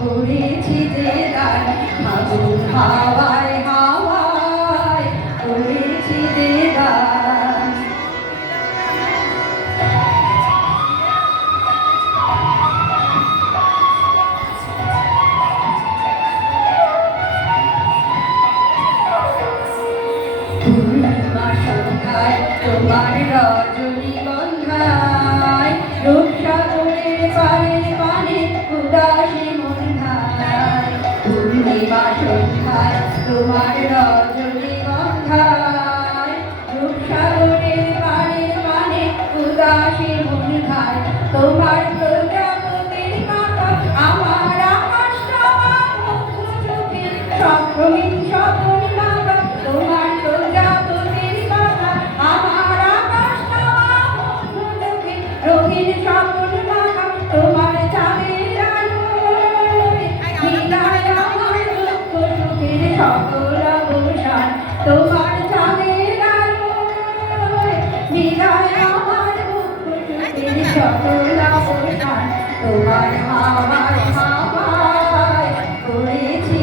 করেছি যে গান ফাগুন হাওয়ায় হাওয়ায় করেছি যে গান। পূর্ণিমা সন্ধ্যায় তোমার রজনীগন্ধায় রূপসাগরের পারে পানে উদাসী মন্ধায়। পূর্ণিমা সন্ধ্যায় তোমার রজনীগন্ধায় রূপসাগরের পারে পানে উদাসী মন্ধায়। তোমার প্রজাপতির মাথা আমার আকাশটা মুগ্ধ চোখে সপ্রহীন স্বপন মাথা। তোমার প্রজাপতির মাথা আমার আকাশটা মুগ্ধ চোখে রঙিন স্বপন মাথা। তোমার চাঁদের আলোয় হৃদয় আমার দুঃখ সুখের সকল অবসান। তোমার চাঁদের আলোয় হৃদয় আমার দুঃখ সুখের সকল অবসান। তোমার হাওয়ায় হাওয়ায় করেছি